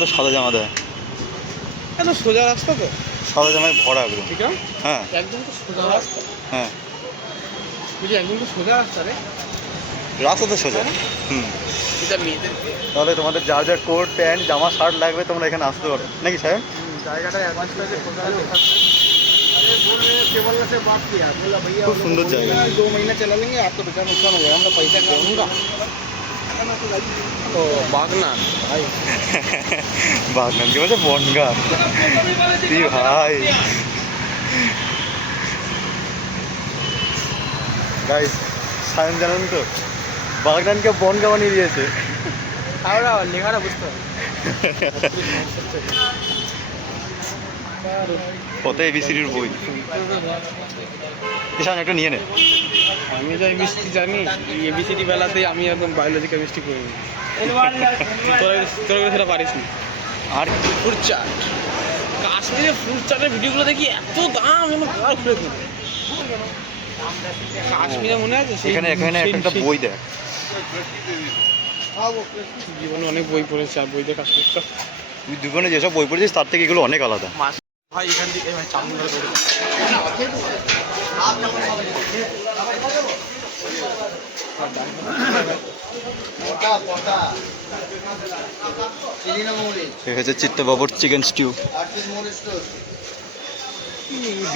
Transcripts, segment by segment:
কত সাদা জামা দেয়, এত সোজা রাস্তা তো, সাদা জামায় ভরা একদম। ঠিক আছে, হ্যাঁ একদম তো সোজা রাস্তা। হ্যাঁ, বুঝলি একদম তো সোজা রাস্তা রে। রাস্তা তো সোজা। হুম, এটা মেয়েদের তাহলে তোমাদের যা যা কোট প্যান্ট জামা শার্ট লাগবে তোমরা এখানে আসতে পারো নাকি সাহেব? জায়গাটা অ্যাডভান্স আছে, সোজা রাস্তা। अरे बोल रहे हैं केवल से बात किया, बोला भैया খুব সুন্দর জায়গা। 2 महीना चला लेंगे, आपको बेटा नुकसान हो गया, আমরা पैसा दूंगा। तो बागना भाई বাগনান কি বলছে, বনগা কি ভাই। গাইস সায়ন জানেন তো বাগনানকে বনগা বানিয়ে দিয়েছে। আমরা লেখাটা বুঝতে হবে। কত এবিসিডির বই, কিষান একটু নিয়ে নে। আমি তো এবিসিডি জানি, এবিসিডি বেলাতেই আমি একদম বায়োলজি কেমিস্ট্রি করি। তোরা সেটা পারিস না। আর ফ্রুট চাট, কাশ্মীরে ফ্রুট চাটের ভিডিওগুলো দেখি এত দাম, যেন কার ঘুরে ঘুরে। কাশ্মীরে মনে আছে এখানে এখানে একটা বই দেখ, জীবনে অনেক বই পড়েছে, আর বই দিয়ে কাজ করছে। তুই দুজনে যেসব বই পড়েছিস তার থেকে এগুলো অনেক আলাদা। ভাই এখান থেকে চামড়া করে এ হচ্ছে চিত্তবাবুর চিকেন স্টিউ।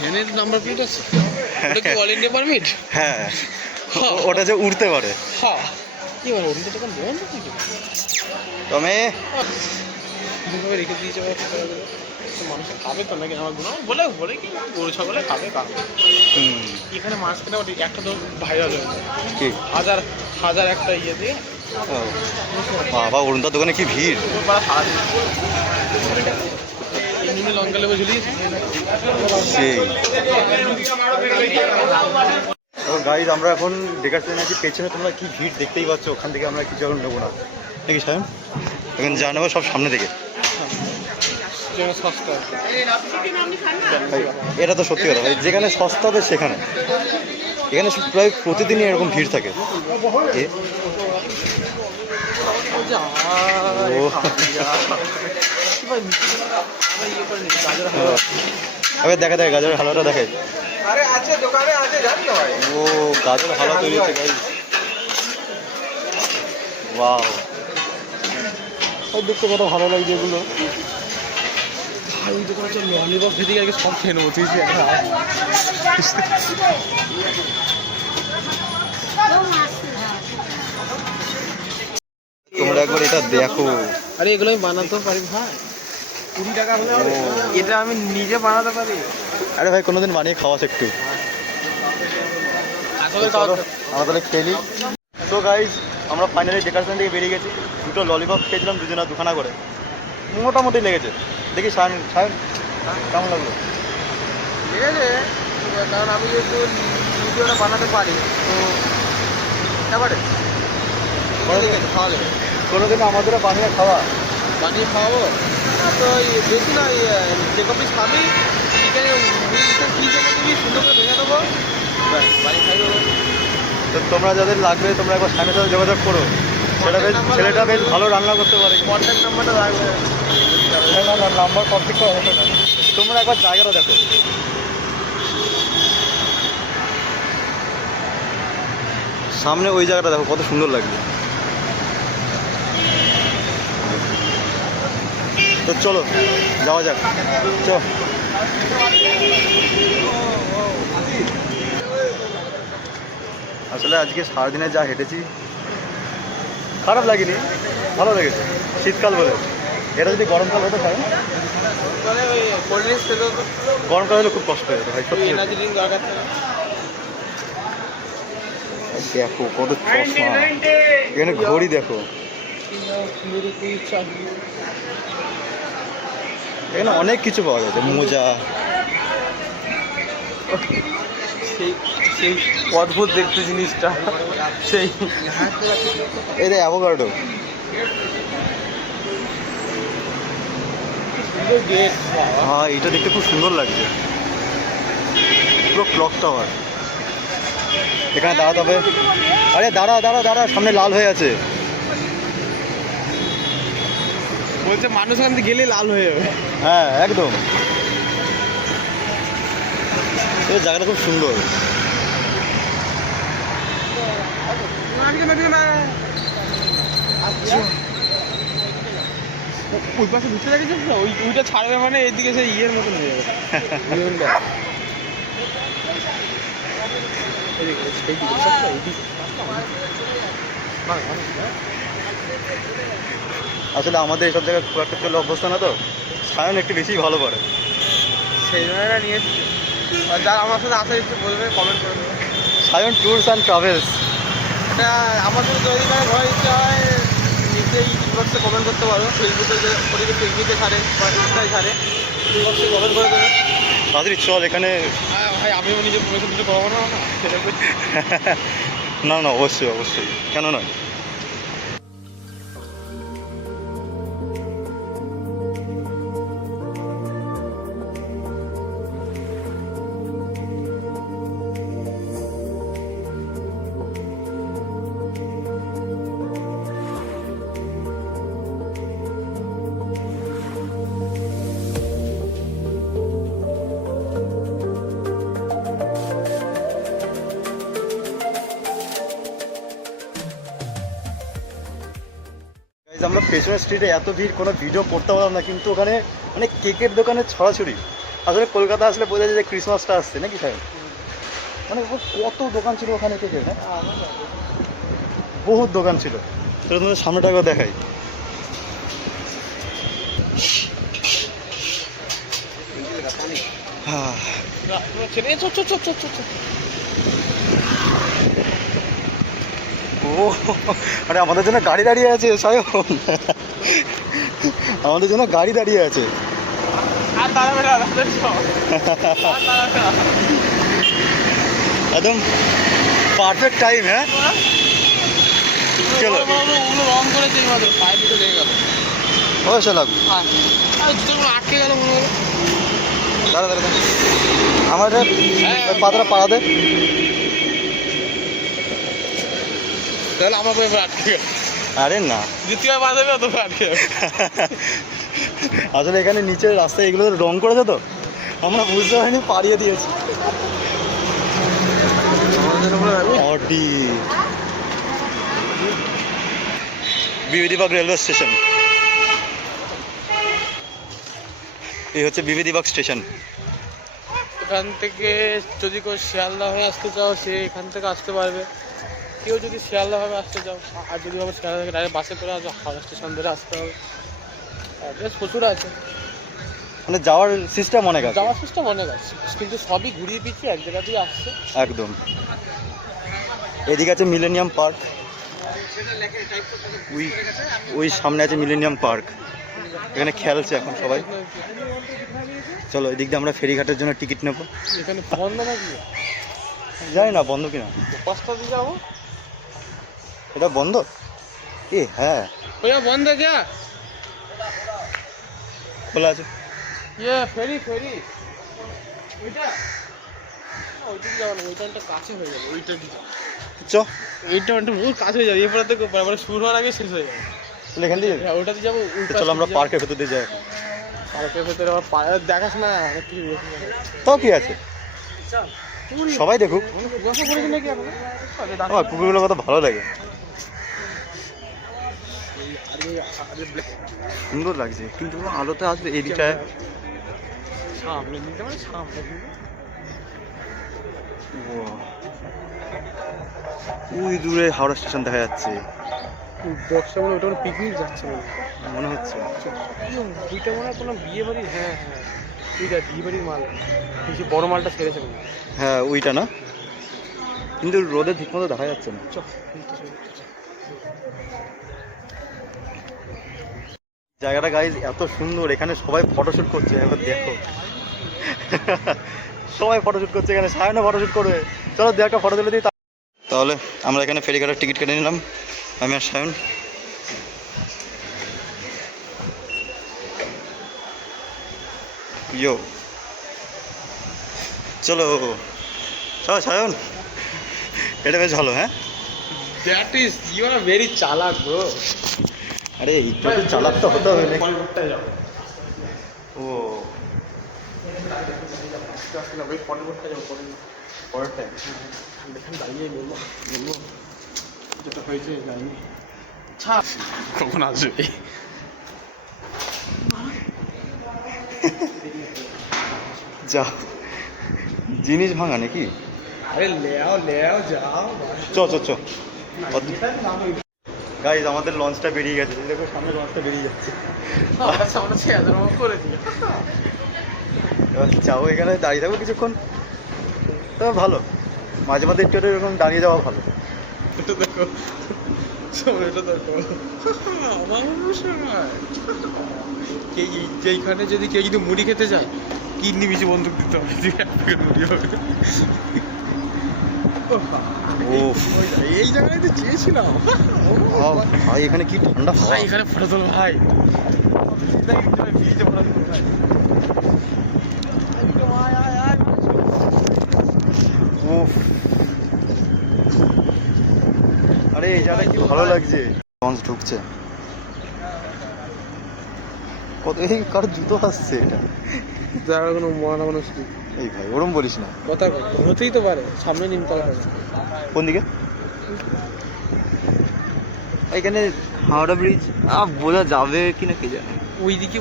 ভ্যানের নাম্বার প্লেট আছে, ওটা কি অল ইন্ডিয়া পারমিট? হ্যাঁ, ওটা যে উড়তে পারে। হ্যাঁ, কি বলো ওটা তো বন্ধ নাকি? তবে দুভাবে রেখে দিয়েছে, মানুষ খাবে তো নাকি? আমার গুণ বলে বলে কি গরু ছাগলে খাবে খাবে। এখানে মাছ কেনা একটা তো ভাইরাল হয়ে যায়, কি হাজার হাজার একটা ইয়ে দিয়ে। বাবা, অরুণদার দোকানে কি ভিড়। এমনি লঙ্কা লেবু ঝুলিয়েছে সেই গাইজ, আমরা এখন দেখাচ্ছি নাকি পেছনে তোমরা কি ভিড় দেখতেই পাচ্ছ, ওখান থেকে আমরা কিছু এখন নেবো না নাকি সাহেব? এখন যা নেবো সব সামনে থেকে। সস্তা। ভাই এটা তো সত্যি কথা ভাই, যেখানে সস্তা হবে সেখানে, এখানে প্রায় প্রতিদিনই এরকম ভিড় থাকে। আরে দেখা দেখ গাজরের হালুয়াটা দেখে। আরে আছে দোকানে আছে, জানি না ভাই। ও গাজর হালুয়া তৈরি হচ্ছে গাইজ, ওয়াও, দেখতে কত ভালো লাগছে এগুলো। ভাই ওই দোকানে তো ললিপপ খেতে গিয়ে সব খেয়ে নেবো, তুই তোমরা একবার এটা দেখো। আরে এগুলো আমি বানাতেও পারি ভাই, 20 টাকা হলে এটা আমি নিজে বানাতে পারি। আরে ভাই কোনোদিন বানিয়ে খাওয়াস একটু। আসলে আমরা তাহলে খেলি। তো গাইজ, আমরা ফাইনালি ডেকারসন থেকে বেরিয়ে গেছি। দুটো ললিপপ খেয়েছিলাম, দুজনা দুখানা করে, মোটামুটি লেগেছে। দেখি সায়ন সায়ন কেমন লাগলো? ঠিক আছে, কারণ আমি যেহেতু ভিডিওটা বানাতে পারি তো এবারে খাওয়া যাবে। কোনোদিন আমাদেরও বানিয়ে খাওয়া। বানিয়ে খাওয়াবো না তো, বেশি না, যে কপি খাবি চিকেন কী জন্য নিবি সুন্দর করে ভেঙে দেবো, বাড়ি খাই দেবো। তো তোমরা যাদের লাগবে তোমরা একবার সায়নের সাথে যোগাযোগ করো, ছেলেটা বেশ ভালো রান্না করতে পারে। কন্ট্যাক্ট নাম্বারটা লাগবে। না না, নাম্বার কমপ্লিট করা হবে না, তোমরা একবার জায়গাটা দেখো। সামনে ওই জায়গাটা দেখো কত সুন্দর লাগবে। তো চলো যাওয়া যাক, চলো। আসলে আজকে সারাদিনে যা হেঁটেছি খারাপ লাগেনি, ভালো লেগেছে। শীতকাল বলে, এটা যদি গরমকাল হতো খাই, কোল্ড ড্রিঙ্কস খেতে হতো, গরমকাল হলে খুব কষ্ট হয়ে যেত ভাই সত্যি। এনার্জি ড্রিঙ্ক দরকার ছিল। দেখো কত চশমা, এখানে ঘড়ি দেখো, এখানে অনেক কিছু পাওয়া যাচ্ছে, মোজা। সেই সেই অদ্ভুত দেখতে জিনিসটা, সেই এই রে অ্যাভোকাডো। হ্যাঁ, এটা দেখতে খুব সুন্দর লাগছে, পুরো ক্লক টাওয়ার। এখানে দাঁড়াতে হবে। আরে দাঁড়া দাঁড়া দাঁড়া, সামনে লাল হয়ে আছে। বলছে মানুষ ওখান থেকে গেলে লাল হয়ে যাবে। হ্যাঁ একদম, এই জায়গাটা খুব সুন্দর। ওই পাশে ঘুরতে দেখেছিস না, ওইটা ছাড়বে মানে এইদিকে সেই ইয়ের মতন হয়ে যাবে। আসলে আমাদের এইসব জায়গায় খুব একটা চলে অভ্যস্ত না তো, সায়ন একটু বেশিই ভালো করে। সেই জন্য নিয়ে এসেছি। আর যারা আমার সাথে আসার ইচ্ছে বলবে, কমেন্ট করে দেবে। Sayan tours and travels. এটা আমার সাথে তৈরি করে ঘরের ইচ্ছা হয়, নিচে ইউটিউব বক্সে কমেন্ট করতে পারো। ফেসবুকে যে পরিবেশ ফেসবুকে ছাড়ে বা ইনস্টায় ছাড়ে, ইউটিউব বক্সে কমেন্ট করে দেবে। তাড়াতাড়ি চল এখানে। ভাই আমিও নিজে প্রফেশন কিছু করবো না সেটা বলছি। না না, অবশ্যই অবশ্যই, কেন নয়। Guys, আমরা পেছনের স্ট্রিটে এত ভিড়, কোনো ভিডিও করতে পারলাম না, কিন্তু ওখানে মানে কেকের দোকানে ছড়াছড়ি। আসলে কলকাতা আসলে বোঝা যায় যে ক্রিসমাসটা আসছে নাকি সাহেব, মানে কত দোকান ছিল ওখানে কেকের। হ্যাঁ বহুত দোকান ছিল। সেটা তোমাদের সামনেটাকেও দেখাই। ও মানে আমাদের জন্য গাড়ি দাঁড়িয়ে আছে সায়ন, আমাদের জন্য গাড়ি দাঁড়িয়ে আছে। একদম পারফেক্ট টাইম। হ্যাঁ চলো। রং করেছে পায়ে দুটো লেগে গেল। অবশ্যই লাগবে। জুতোগুলো আটকে গেল মনে হলো। দাঁড়া দাঁড়া দাঁড়া, আমার পাতাটা পাড়া দে। তাহলে আমার পায়ে আটকে গেল। আরে না, দ্বিতীয় পা দেবে অত আটকে যাবে। আসলে এখানে নিচের রাস্তায় এগুলো রং করেছে তো, আমরা বুঝতে পারিনি, পাড়িয়ে দিয়েছি। বিভূতিবাগ রেলওয়ে স্টেশন, এই হচ্ছে বিভূতিবাগ স্টেশন। এখান থেকে যদি কেউ শিয়ালদা হয়ে আসতে চাও, সে এখান থেকে আসতে পারবে। কেউ যদি শিয়ালদা ভাবে আসতে চাও, আর যদি ভাবে শিয়ালদা থেকে ডাইরেক্ট বাসে করে আসো, হাওড়া স্টেশন ধরে আসতে হবে। বেশ প্রচুর আছে, মানে যাওয়ার সিস্টেম অনেক আছে, যাওয়ার সিস্টেম অনেক আছে, কিন্তু সবই ঘুরিয়ে পিছিয়ে এক জায়গাতেই আসছে। একদম। এদিকে আছে মিলেনিয়াম পার্ক, ওই সামনে আছে মিলেনিয়াম পার্ক, এখানে খেলছে এখন সবাই। চলো এদিক দিয়ে আমরা ফেরিঘাটের জন্য টিকিট নেবো। এখানে বন্ধ নাকি জানি না বন্ধ কিনা, পাঁচটা দিয়ে যাবো। এটা বন্ধ? এ হ্যাঁ ওইটা বন্ধ কে? খোলা আছে। ইয়ে ফেরি ফেরি ওইটা, ওইটা যাবো না, ওইটা একটা কাছে হয়ে যাবে। ওইটা কি চ, এইটা একটা বহু কাছে হয়ে যাবে, এরপরে তো মানে শুরু হওয়ার আগে শেষ হয়ে যাবে। তাহলে এখান দিয়ে হ্যাঁ ওটাতে যাবো। চলো আমরা পার্কের ভেতর দিয়ে যাই এখন। পার্কের ভেতরে আবার দেখাস না অনেক কিছু দেখি না। তাও কি আছে, সবাই দেখুক। কুয়াশা পড়েছে নাকি এখন? আমার কুকুরগুলো কত ভালো লাগে, সুন্দর লাগছে, কিন্তু আলোতে আসবে এদিকটায়। সামনে দিতে মানে সামনে ওই দূরে হাওড়া স্টেশন দেখা যাচ্ছে, বক্সটা মনে ওটা পিকনিক যাচ্ছে মনে হচ্ছে। ওইটা মনে হয় কোনো বিয়ে বাড়ির। হ্যাঁ হ্যাঁ ওইটা বিয়ে বাড়ির মাল, কিছু বড় মালটা ছেড়েছে মনে হয়। হ্যাঁ ওইটা না, কিন্তু রোদে ঠিক মতো দেখা যাচ্ছে না। জায়গাটা গাইজ এত সুন্দর, এখানে সবাই ফটোশুট করছে। এবার দেখো সবাই ফটোশুট করছে, এখানে সায়নও ফটোশুট করবে। চলো দু একটা ফটো তুলে দিই। তাহলে আমরা এখানে ফেরিঘাটের টিকিট কেটে নিলাম, আমি আর সায়ন। ইয়ো চলো চলো সায়ন, এটা বেশ ভালো। হ্যাঁ that is you are very চালাক ব্রো। আরে এইটা তো চালাতে হতে হবে না। পরেরটায় যাবো। ও আস্তে আস্তে যাবো, পরেরটায় যাবো, পরেরটায় এখানে দাঁড়িয়ে বলবো যেটা হয়েছে যাইনি। ছাড়, কখন আসবে? যা জিনিস ভাঙা নাকি? আরে লেও যাও। চ চ চ গাইজ আমাদের লঞ্চটা বেরিয়ে গেছে, দেখো সামনে লঞ্চটা বেরিয়ে যাচ্ছে। এবার যাবো, এখানে দাঁড়িয়ে থাকবো কিছুক্ষণ, তবে ভালো মাঝে মাঝে একটু এরকম দাঁড়িয়ে যাওয়া ভালো। এটা দেখো, এটা দেখো, এইখানে যদি কেউ যদি মুড়ি খেতে যায়, কিডনি বেশি বন্দুক দিতে হবে, মুড়ি হবে। এই জায়গায় তো চেয়েছিলাম ভাই, এখানে কি ঠান্ডা ভাই, হাওয়া। এখানে ফটো তোল ভাই, ব্রিজে ফটো তোল ভাই। উফ, আরে এই জায়গাটা কি ভালো লাগছে। লঞ্চ ঢুকছে, কত এই কার জুতো আসছে এটা। জায়গাটা কোনো মহানা মানুষ এই ভাই ওরম বলিস না। কথা হতেই তো পারে, সামনে নিমতলা হবে। কোন দিকে? এখানে হাওড়া ব্রিজ বোঝা যাবে কিনা কে জানে। ওইদিকে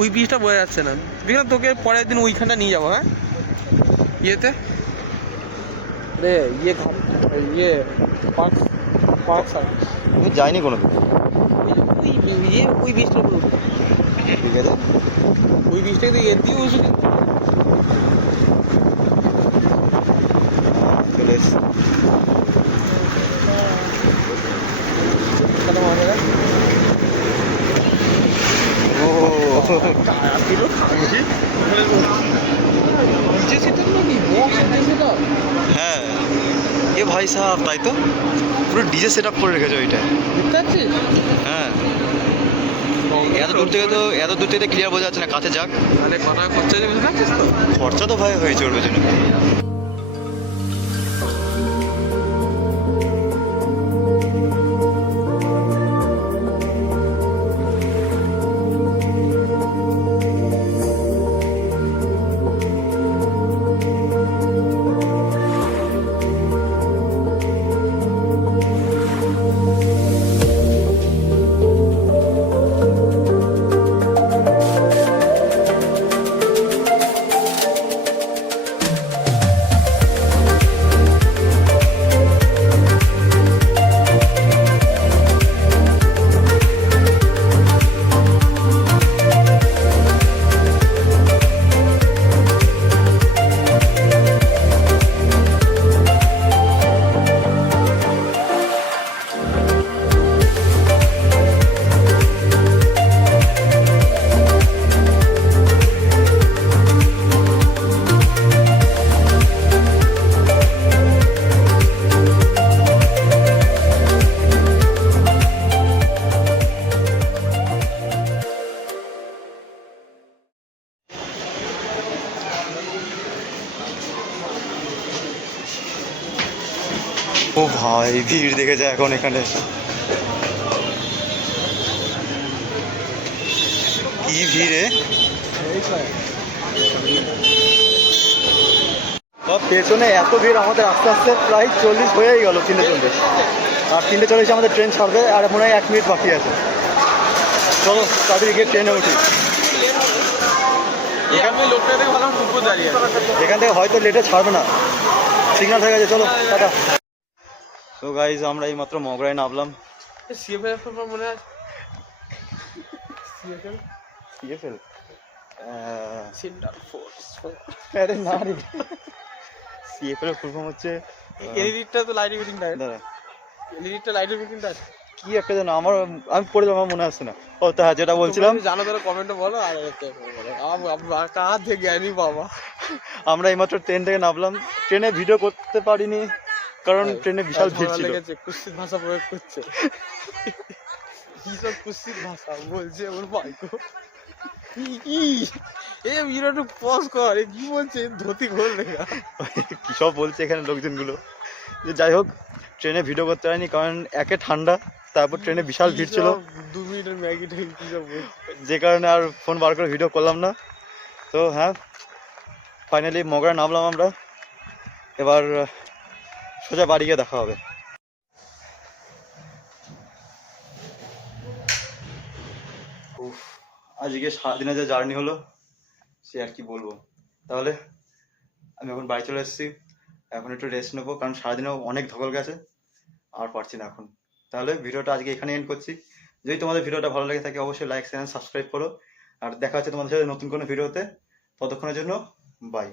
ওই ব্রিজটা বোঝা যাচ্ছে না। দেখো তোকে পরের দিন ওইখানটা নিয়ে যাবো। হ্যাঁ, ইয়েতে রে ইয়ে ঘাট, ইয়ে পার্ক, পার্ক সার্ভিস। আমি যাইনি কোনো দিন। ওই ব্রিজটার উপর উঠবো। ঠিক আছে, ওই ব্রিজটা কিন্তু এর দিয়ে উঠে চলে এসছি। ও হ্যাঁ, এ ভাই সাহেব, তাই তো পুরো ডিজে সেট আপ করে রেখেছে ওইটা। হ্যাঁ, এত দূর থেকে ক্লিয়ার বোঝা যাচ্ছে না, কাছে যাক। মানে কটা খরচা দিয়ে বুঝতে পারছিস তো? খরচা তো ভাই হয়েছে ওর পেছনে। ও ভাই, ভিড় দেখে যায় এখন এখানে, কি ভিড়ে। পেছনে এত ভিড়, আমাদের আস্তে আস্তে প্রায় 40 হয়েই গেল, 3:40। আর 3:40 আমাদের ট্রেন ছাড়বে, আর মনে হয় 1 মিনিট বাকি আছে। চলো তাড়াতাড়ি গিয়ে ট্রেনে উঠি। এখান থেকে হয়তো লেটে ছাড়বে না, সিগন্যাল হয়ে গেছে। চলো টাটা। তো গাইজ আমরা এই মাত্র মগরায় নামলাম। মনে আছে সিএফএল? আরে না রে, সিএফএল এর ফুল ফর্ম হচ্ছে, এডিটটা তো লাইট মিটিং টাইম, দাঁড়া এডিটটা লাইট মিটিং টাইম কি একটা যেন, আমি পড়ে যাবো, আমার মনে আসছে না। ও তো হ্যাঁ, যেটা বলছিলাম, জানো তাহলে কমেন্টে বলো। আর কার থেকে জ্ঞানী বাবা। আমরা এইমাত্র ট্রেন থেকে নামলাম। ট্রেনে ভিডিও করতে পারিনি কারণ ট্রেনে বিশাল ভিড় ছিল। কুৎসিত ভাষা প্রয়োগ করছে, কি সব কুৎসিত ভাষা বলছে ওর ভাইকো। কি এই ভিডিওটা পজ কর, কি বলছে ধুতি খোল দেখা, কি সব বলছে এখানে লোকজনগুলো। যে যাই হোক, ট্রেনে ভিডিও করতে পারিনি কারণ একে ঠান্ডা, তারপর ট্রেনে বিশাল ভিড় ছিল, 2 মিনিটের ম্যাগি কি সব যে কারণে আর ফোন বার করে ভিডিও করলাম না। তো হ্যাঁ, ফাইনালি মগরা নামলাম আমরা, এবার সোজা বাড়ি গিয়ে দেখা হবে। উফ, আজকে সারাদিনে যে জার্নি হলো সে আর কি বলবো। তাহলে আমি এখন বাড়ি চলে এসেছি, এখন একটু রেস্ট নেবো, কারণ সারাদিনেও অনেক ধকল গেছে, আর পারছি না এখন। তাহলে ভিডিওটা আজকে এখানে এন্ড করছি। যদি তোমাদের ভিডিওটা ভালো লাগে থাকে অবশ্যই লাইক চ্যানেল সাবস্ক্রাইব করো, আর দেখা হচ্ছে তোমাদের সাথে নতুন কোনো ভিডিওতে। ততক্ষণের জন্য বাই।